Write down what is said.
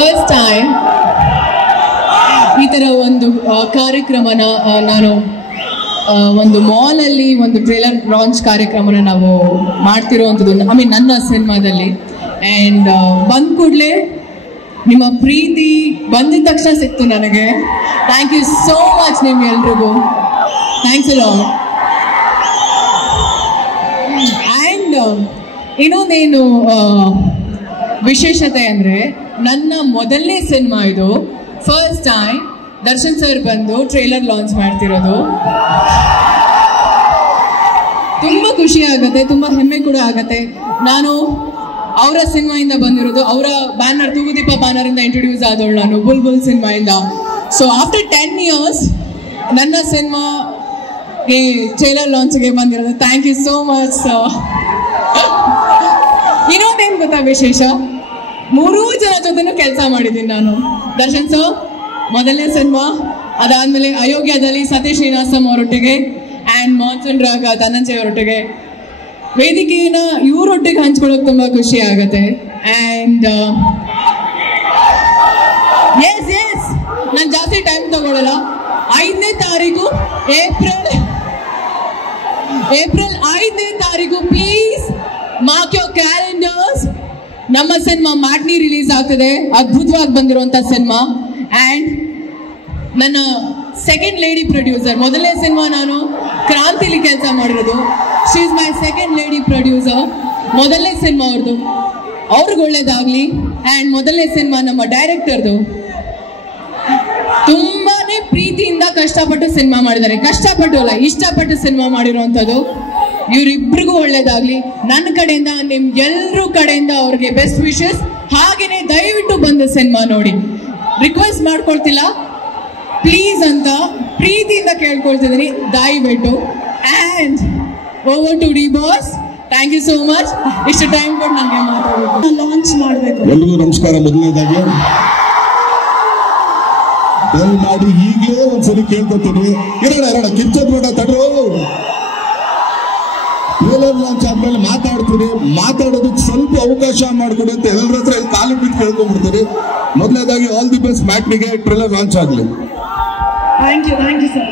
First time ಈ ಥರ ಒಂದು ಕಾರ್ಯಕ್ರಮನ ನಾನು ಒಂದು ಮಾಲಲ್ಲಿ ಒಂದು ಟ್ರೇಲರ್ ಲಾಂಚ್ ಕಾರ್ಯಕ್ರಮನ ನಾವು ಮಾಡ್ತಿರೋವಂಥದ್ದು ನನ್ನ ಸಿನಿಮಾದಲ್ಲಿ. ಆ್ಯಂಡ್ ಬಂದ ಕೂಡಲೇ ನಿಮ್ಮ ಪ್ರೀತಿ ಬಂದಿದ ತಕ್ಷಣ ಸಿಕ್ತು ನನಗೆ. ಥ್ಯಾಂಕ್ ಯು ಸೋ ಮಚ್ ನಿಮ್ಗೆಲ್ರಿಗೂ. Thanks a lot. ಆ್ಯಂಡ್ ಇನ್ನೊಂದೇನು ವಿಶೇಷತೆ ಅಂದರೆ, ನನ್ನ ಮೊದಲನೇ ಸಿನಿಮಾ ಇದು. ಫಸ್ಟ್ ಟೈಮ್ ದರ್ಶನ್ ಸರ್ ಬಂದು ಟ್ರೇಲರ್ ಲಾಂಚ್ ಮಾಡ್ತಿರೋದು. ತುಂಬ ಖುಷಿ ಆಗುತ್ತೆ, ತುಂಬ ಹೆಮ್ಮೆ ಕೂಡ ಆಗುತ್ತೆ. ನಾನು ಅವರ ಸಿನಿಮಾಯಿಂದ ಬಂದಿರೋದು, ಅವರ ಬ್ಯಾನರ್ ತೂಗುದೀಪ ಬ್ಯಾನರಿಂದ ಇಂಟ್ರೊಡ್ಯೂಸ್ ಆದವಳು ನಾನು ಬುಲ್ಬುಲ್ ಸಿನಿಮಾಯಿಂದ. ಸೊ ಆಫ್ಟರ್ 10 years ನನ್ನ ಸಿನಿಮಾಗೆ ಟ್ರೇಲರ್ ಲಾಂಚ್ಗೆ ಬಂದಿರೋದು. Thank you so much sir. ಇನ್ನೊಂದೇನು ಗೊತ್ತಾ ವಿಶೇಷ, 3 ಜನ ಜೊತೆನೂ ಕೆಲಸ ಮಾಡಿದ್ದೀನಿ ನಾನು. ದರ್ಶನ್ ಸರ್ ಮೊದಲನೇ ಸಿನಿಮಾ, ಅದಾದಮೇಲೆ ಅಯೋಗ್ಯದಲ್ಲಿ ಸತೀಶ್ ಶ್ರೀನಿವಾಸಂ ಅವರೊಟ್ಟಿಗೆ, ಆ್ಯಂಡ್ ಮಾನ್ಸೂನ್ ರಾಗ ಧನಂಜಯ್ ಅವರೊಟ್ಟಿಗೆ. ವೇದಿಕೆನ ಇವರೊಟ್ಟಿಗೆ ಹಂಚ್ಕೊಳ್ಳೋಕೆ ತುಂಬ ಖುಷಿ ಆಗುತ್ತೆ. ಆ್ಯಂಡ್ ಎಸ್ ನಾನು ಜಾಸ್ತಿ ಟೈಮ್ ತಗೊಳ್ಳಲ್ಲ. 5ನೇ ತಾರೀಕು ಏಪ್ರಿಲ್ 5ನೇ ತಾರೀಕು ಪ್ಲೀಸ್ ಮಾರ್ಕ್ ಯೋರ್ ಕ್ಯಾಲೆಂಡರ್ಸ್. ನಮ್ಮ ಸಿನಿಮಾ ಮ್ಯಾಟ್ನಿ ರಿಲೀಸ್ ಆಗ್ತದೆ, ಅದ್ಭುತವಾಗಿ ಬಂದಿರುವಂಥ ಸಿನಿಮಾ. ಆ್ಯಂಡ್ ನನ್ನ ಸೆಕೆಂಡ್ ಲೇಡಿ ಪ್ರೊಡ್ಯೂಸರ್, ಮೊದಲನೇ ಸಿನಿಮಾ ನಾನು ಕ್ರಾಂತಿಲಿ ಕೆಲಸ ಮಾಡಿರೋದು. She is my second lady producer. ಮೊದಲನೇ ಸಿನಿಮಾ ಅವ್ರದ್ದು, ಅವ್ರಿಗೆ ಒಳ್ಳೇದಾಗಲಿ. ಆ್ಯಂಡ್ ಮೊದಲನೇ ಸಿನಿಮಾ ನಮ್ಮ ಡೈರೆಕ್ಟರ್ದು. ತುಂಬಾನೇ ಪ್ರೀತಿಯಿಂದ ಕಷ್ಟಪಟ್ಟು ಸಿನಿಮಾ ಮಾಡಿದ್ದಾರೆ. ಕಷ್ಟಪಟ್ಟು ಅಲ್ಲ, ಇಷ್ಟಪಟ್ಟು ಸಿನಿಮಾ ಮಾಡಿರೋವಂಥದ್ದು. ಇವರಿಬ್ರಿಗೂ ಒಳ್ಳೇದಾಗ್ಲಿ. ನನ್ನ ಕಡೆಯಿಂದ ನಿಮ್ಗೆಲ್ಲರೂ ಕಡೆಯಿಂದ ಅವ್ರಿಗೆ ಬೆಸ್ಟ್ ವಿಶಸ್. ಹಾಗೇನೆ ದಯವಿಟ್ಟು ಬಂದು ಸಿನಿಮಾ ನೋಡಿ. ರಿಕ್ವೆಸ್ಟ್ ಮಾಡ್ಕೊಳ್ತಿಲ್ಲ ಪ್ಲೀಸ್ ಅಂತ ಪ್ರೀತಿಯಿಂದ ಕೇಳ್ಕೊಳ್ತಿದ್ದೀನಿ, ದಯವಿಟ್ಟು. And over to D boss. Thank you so much. ಇಷ್ಟು ಟೈಮ್ ಕೊಟ್ಟು ನನಗೆ ಮಾತಾಡಬೇಕು, ಲಾಂಚ್ ಮಾಡಬೇಕು. ಎಲ್ರಿಗೂ ನಮಸ್ಕಾರ. ಮೊದಲನೇದಾಗಿ ಬೆಲ್ ಮಾಡಿ ಈಗಲೇ ಒಂದ್ಸರಿ ಕೇಳ್ಕೊತೀನಿ, ಇರೋಣ ಕಿರ್ಚೋದ್ ಬೇಡ, ತಡ್ರು. ಟ್ರೇಲರ್ ಲಾಂಚ್ ಆದ್ಮೇಲೆ ಮಾತಾಡೋದಕ್ಕೆ ಸ್ವಲ್ಪ ಅವಕಾಶ ಮಾಡ್ಕೊಡಿ ಅಂತ ಎಲ್ಲರ ಹತ್ರ ಕಾಲು ಬಿಟ್ಟು ಕೇಳ್ಕೊಂಡ್ಬಿಡ್ತೀರಿ. ಮೊದಲನೇದಾಗಿ ಆಲ್ ದಿ ಬೆಸ್ಟ್ ಮ್ಯಾಟ್ನಿಗೆ ಟ್ರೇಲರ್ ಲಾಂಚ್ ಆಗಲಿ. Thank you sir.